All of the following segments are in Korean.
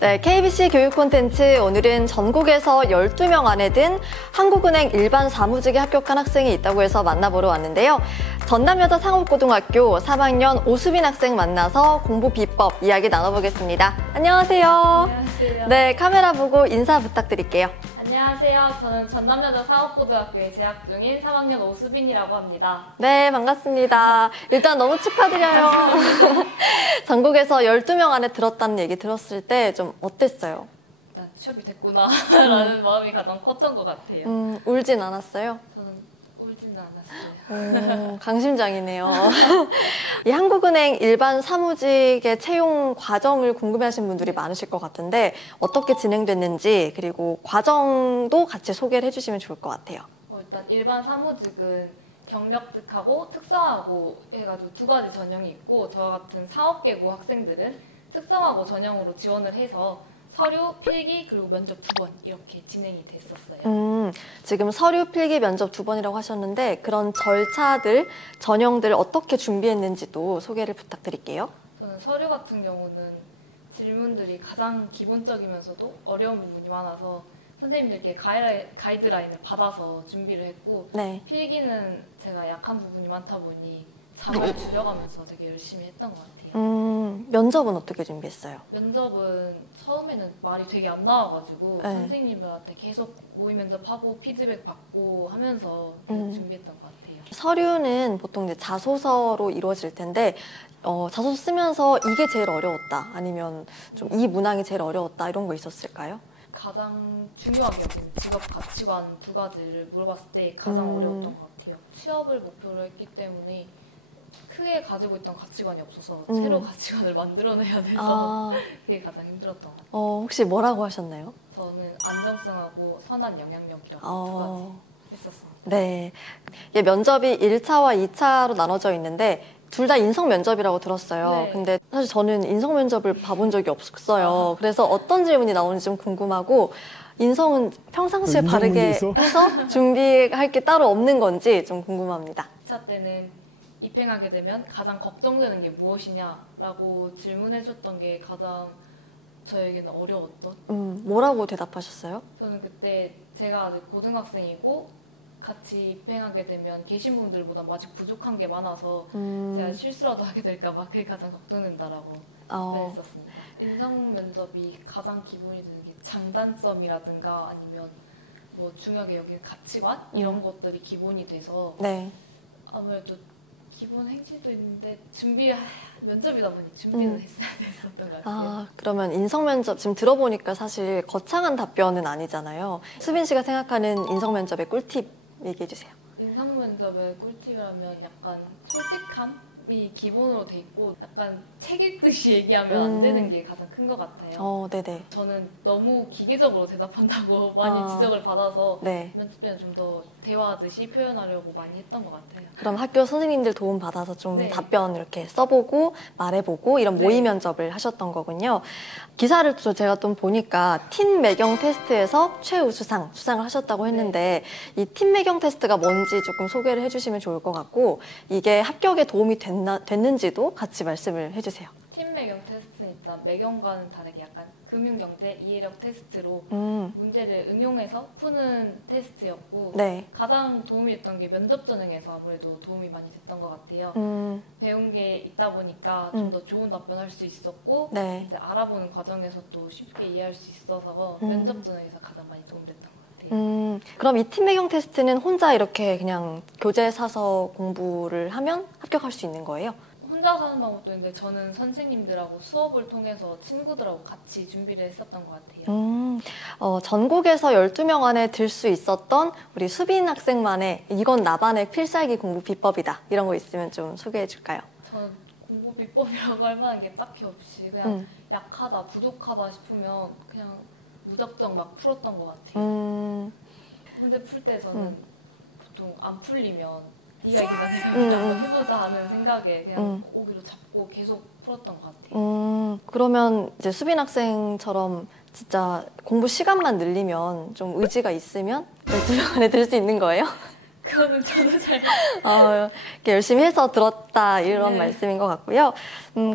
네, KBC 교육 콘텐츠 오늘은 전국에서 12명 안에 든 한국은행 일반 사무직에 합격한 학생이 있다고 해서 만나보러 왔는데요. 전남여자상업고등학교 3학년 오수빈 학생 만나서 공부 비법 이야기 나눠보겠습니다. 안녕하세요. 안녕하세요. 네, 카메라 보고 인사 부탁드릴게요. 안녕하세요. 저는 전남여자상업고등학교에 재학 중인 3학년 오수빈이라고 합니다. 네, 반갑습니다. 일단 너무 축하드려요. 전국에서 12명 안에 들었다는 얘기 들었을 때 좀 어땠어요? 일단 취업이 됐구나 라는 마음이 가장 컸던 것 같아요. 울진 않았어요? 저는 울지는 않았어요. 강심장이네요. 이 한국은행 일반 사무직의 채용 과정을 궁금해하시는 분들이 많으실 것 같은데 어떻게 진행됐는지 그리고 과정도 같이 소개를 해주시면 좋을 것 같아요. 일단 일반 사무직은 경력직하고 특성화고 해가지고 두 가지 전형이 있고 저와 같은 사업계고 학생들은 특성화고 전형으로 지원을 해서 서류, 필기, 그리고 면접 2번 이렇게 진행이 됐었어요. 지금 서류, 필기, 면접 2번이라고 하셨는데 그런 절차들, 전형들 어떻게 준비했는지도 소개를 부탁드릴게요. 저는 서류 같은 경우는 질문들이 가장 기본적이면서도 어려운 부분이 많아서 선생님들께 가이드라인을 받아서 준비를 했고 네. 필기는 제가 약한 부분이 많다 보니 잠을 줄여가면서 되게 열심히 했던 것 같아요. 면접은 어떻게 준비했어요? 면접은 처음에는 말이 되게 안 나와가지고 네. 선생님들한테 계속 모의 면접하고 피드백 받고 하면서 준비했던 것 같아요. 서류는 보통 이제 자소서로 이루어질 텐데 자소서 쓰면서 이게 제일 어려웠다 아니면 좀 이 문항이 제일 어려웠다 이런 거 있었을까요? 가장 중요하게 여기는 직업 가치관 두 가지를 물어봤을 때 가장 어려웠던 것 같아요. 취업을 목표로 했기 때문에 크게 가지고 있던 가치관이 없어서 새로 가치관을 만들어내야 돼서 그게 가장 힘들었던 것 같아요. 혹시 뭐라고 하셨나요? 저는 안정성하고 선한 영향력이라고 두 가지 했었습니다. 네, 이게 면접이 1차와 2차로 나눠져 있는데 둘 다 인성 면접이라고 들었어요. 네. 근데 사실 저는 인성 면접을 봐본 적이 없어요. 그래서 어떤 질문이 나오는지 좀 궁금하고 인성은 평상시에 바르게 해서 준비할 게 따로 없는 건지 좀 궁금합니다. 2차 때는 입행하게 되면 가장 걱정되는 게 무엇이냐라고 질문해줬던 게 가장 저에게는 어려웠던. 뭐라고 대답하셨어요? 저는 그때 제가 아직 고등학생이고 같이 입행하게 되면 계신 분들보다 아직 부족한 게 많아서 제가 실수라도 하게 될까 봐 그게 가장 걱정된다라고 답변했었습니다. 인성 면접이 가장 기본이 되는 게 장단점이라든가 아니면 뭐 중요하게 여기 가치관 이런 것들이 기본이 돼서 네. 아무래도 기본 행실도 있는데 면접이다 보니 준비는 했어야 됐었던 것 같아요. 그러면 인성 면접 지금 들어보니까 사실 거창한 답변은 아니잖아요. 수빈 씨가 생각하는 인성 면접의 꿀팁 얘기해 주세요. 인성 면접의 꿀팁이라면 약간 솔직함이 기본으로 돼 있고 약간 책 읽듯이 얘기하면 안 되는 게 가장 큰 것 같아요. 네네. 저는 너무 기계적으로 대답한다고 많이 지적을 받아서 네. 면접 때는 좀 더 대화하듯이 표현하려고 많이 했던 것 같아요. 그럼 학교 선생님들 도움 받아서 좀 네. 답변 이렇게 써보고 말해보고 이런 모의 면접을 하셨던 거군요. 기사를 제가 좀 보니까 팀 매경 테스트에서 최우수상 수상을 하셨다고 했는데 이 팀 매경 테스트가 뭔지 조금 소개를 해주시면 좋을 것 같고 이게 합격에 도움이 됐는지도 같이 말씀을 해주세요. 팀 매경 테스트는 일단 매경과는 다르게 약간 금융경제 이해력 테스트로 문제를 응용해서 푸는 테스트였고 네. 가장 도움이 됐던 게 면접 전형에서 아무래도 도움이 많이 됐던 것 같아요. 배운 게 있다 보니까 좀 더 좋은 답변할 수 있었고 네. 이제 알아보는 과정에서도 쉽게 이해할 수 있어서 면접 전형에서 가장 많이 도움됐던 것 같아요. 그럼 이 팀 매경 테스트는 혼자 이렇게 그냥 교재 사서 공부를 하면 합격할 수 있는 거예요? 혼자서 하는 방법도 있는데 저는 선생님들하고 수업을 통해서 친구들하고 같이 준비를 했었던 것 같아요. 전국에서 12명 안에 들 수 있었던 우리 수빈 학생만의 이건 나만의 필살기 공부 비법이다 이런 거 있으면 좀 소개해 줄까요? 저는 공부 비법이라고 할 만한 게 딱히 없이 그냥 약하다, 부족하다 싶으면 그냥 무작정 막 풀었던 것 같아요. 문제 풀 때 저는 보통 안 풀리면 네가 이기다 내가 이기다 한번 해보자 하는 생각에 그냥 오기로 잡고 계속 풀었던 것 같아요. 그러면 이제 수빈 학생처럼 진짜 공부 시간만 늘리면 좀 의지가 있으면 12명 안에 들 수 있는 거예요? 그거는 저도 잘 이렇게 열심히 해서 들었다 이런 네. 말씀인 것 같고요.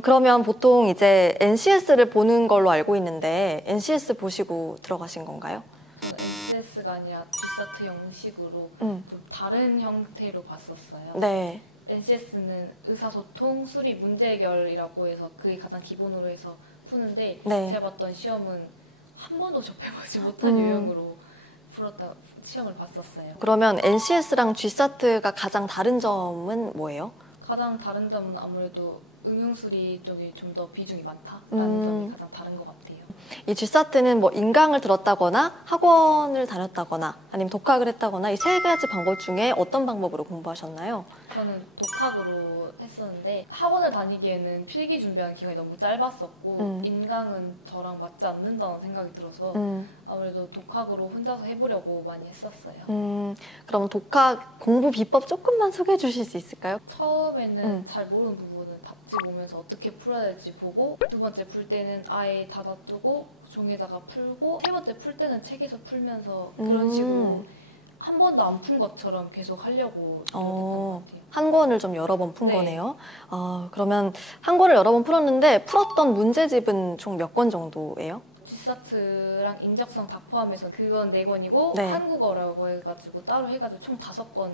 그러면 보통 이제 NCS를 보는 걸로 알고 있는데 NCS 보시고 들어가신 건가요? 저는 NCS가 아니라 G사트 형식으로 음. 좀 다른 형태로 봤었어요. 네. NCS는 의사소통, 수리, 문제 해결이라고 해서 그게 가장 기본으로 해서 푸는데 네. 제가 봤던 시험은 한 번도 접해보지 못한 유형으로 풀었다 시험을 봤었어요. 그러면 NCS랑 G사트가 가장 다른 점은 뭐예요? 가장 다른 점은 아무래도 응용수리 쪽이 좀 더 비중이 많다라는 점이 가장 다른 것 같아요. 이 G사트는 뭐 인강을 들었다거나 학원을 다녔다거나 아니면 독학을 했다거나 이 세 가지 방법 중에 어떤 방법으로 공부하셨나요? 저는 독학으로 했었는데 학원을 다니기에는 필기 준비하는 기간이 너무 짧았었고 인강은 저랑 맞지 않는다는 생각이 들어서 아무래도 독학으로 혼자서 해보려고 많이 했었어요. 그럼 독학 공부 비법 조금만 소개해 주실 수 있을까요? 처음에는 잘 모르는 부분은 답지 보면서 어떻게 풀어야 될지 보고 두 번째 풀 때는 아예 닫아두고 종이에다가 풀고 세 번째 풀 때는 책에서 풀면서 그런 식으로 한 번도 안 푼 것처럼 계속 하려고 노력했던 것 같아요. 한 권을 좀 여러 번 푼 네. 거네요. 그러면 한 권을 여러 번 풀었는데 풀었던 문제집은 총 몇 권 정도예요? G사트랑 인적성 다 포함해서 그건 4권이고 네. 한국어라고 해가지고 따로 해가지고 총 5권을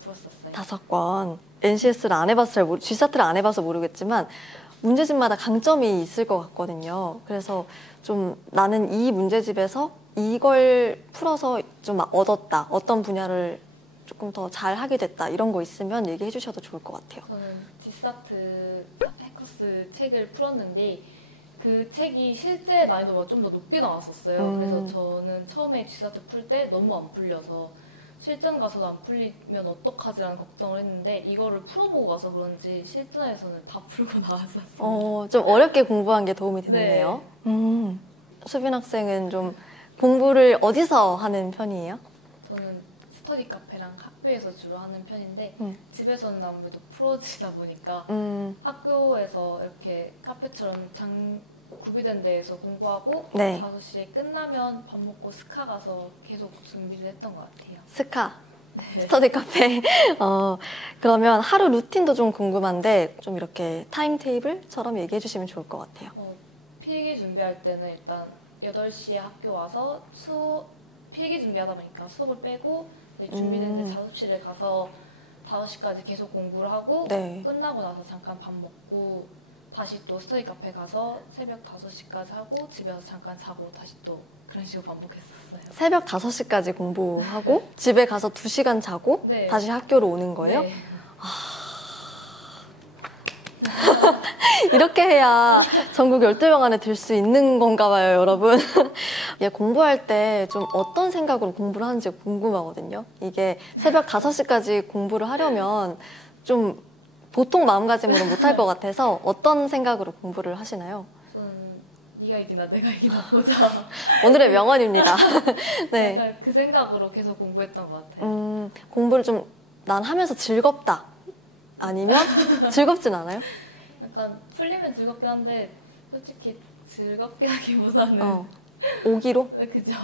풀었었어요. 5권. NCS를 안 해봐서 G사트를 안 해봐서 모르겠지만 문제집마다 강점이 있을 것 같거든요. 그래서 좀 나는 이 문제집에서 이걸 풀어서 좀 얻었다. 어떤 분야를 조금 더 잘 하게 됐다. 이런 거 있으면 얘기해 주셔도 좋을 것 같아요. 저는 G사트 해커스 책을 풀었는데 그 책이 실제 난이도가 좀 더 높게 나왔었어요. 그래서 저는 처음에 G사트 풀 때 너무 안 풀려서 실전 가서도 안 풀리면 어떡하지라는 걱정을 했는데 이거를 풀어보고 가서 그런지 실전에서는 다 풀고 나왔었어요. 좀 어렵게 공부한 게 도움이 됐네요. 수빈 학생은 좀 공부를 어디서 하는 편이에요? 저는 스터디 카페랑 학교에서 주로 하는 편인데 집에서는 아무래도 풀어지다 보니까 학교에서 이렇게 카페처럼 구비된 데에서 공부하고 네. 5시에 끝나면 밥 먹고 스카 가서 계속 준비를 했던 것 같아요. 스카, 스터디 카페. 그러면 하루 루틴도 좀 궁금한데 좀 이렇게 타임 테이블처럼 얘기해 주시면 좋을 것 같아요. 필기 준비할 때는 일단 8시에 학교 와서 필기 준비하다 보니까 수업을 빼고 준비된 이제 작업실에 가서 5시까지 계속 공부를 하고 네. 끝나고 나서 잠깐 밥 먹고 다시 또 스터디 카페 가서 새벽 5시까지 하고 집에 와서 잠깐 자고 다시 또 그런 식으로 반복했었어요. 새벽 5시까지 공부하고 집에 가서 2시간 자고 네. 다시 학교로 오는 거예요? 네. 이렇게 해야 전국 12명 안에 들 수 있는 건가 봐요, 여러분. 공부할 때 좀 어떤 생각으로 공부를 하는지 궁금하거든요. 이게 새벽 5시까지 공부를 하려면 좀 보통 마음가짐으로 못할 것 같아서 어떤 생각으로 공부를 하시나요? 저는 네가 이기나 내가 이기나 보자. 오늘의 명언입니다. 네. 약간 그 생각으로 계속 공부했던 것 같아요. 공부를 좀 난 하면서 즐겁다. 아니면 즐겁진 않아요? 약간 풀리면 즐겁긴 한데 솔직히 즐겁게 하기보다는 오기로? 그죠.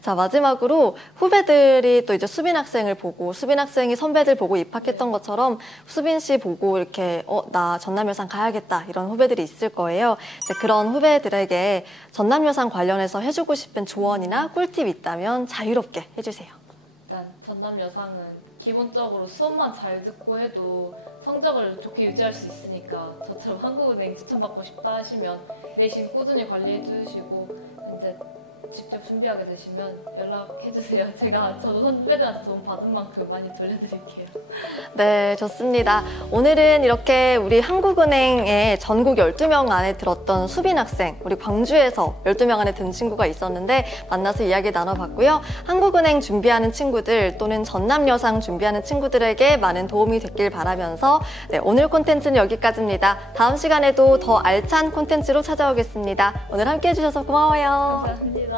자, 마지막으로 후배들이 또 이제 수빈 학생을 보고 수빈 학생이 선배들 보고 입학했던 것처럼 수빈 씨 보고 이렇게 나 전남여상 가야겠다 이런 후배들이 있을 거예요. 이제 그런 후배들에게 전남여상 관련해서 해주고 싶은 조언이나 꿀팁 있다면 자유롭게 해주세요. 일단 전남여상은 기본적으로 수업만 잘 듣고 해도 성적을 좋게 유지할 수 있으니까 저처럼 한국은행 추천받고 싶다 하시면 내신 꾸준히 관리해 주시고 이제 직접 준비하게 되시면 연락해주세요. 저도 선배들한테 도움 받은 만큼 많이 돌려드릴게요. 네, 좋습니다. 오늘은 이렇게 우리 한국은행에 전국 12명 안에 들었던 수빈 학생, 우리 광주에서 12명 안에 든 친구가 있었는데 만나서 이야기 나눠봤고요. 한국은행 준비하는 친구들 또는 전남여상 준비하는 친구들에게 많은 도움이 됐길 바라면서 오늘 콘텐츠는 여기까지입니다. 다음 시간에도 더 알찬 콘텐츠로 찾아오겠습니다. 오늘 함께 해주셔서 고마워요. 감사합니다.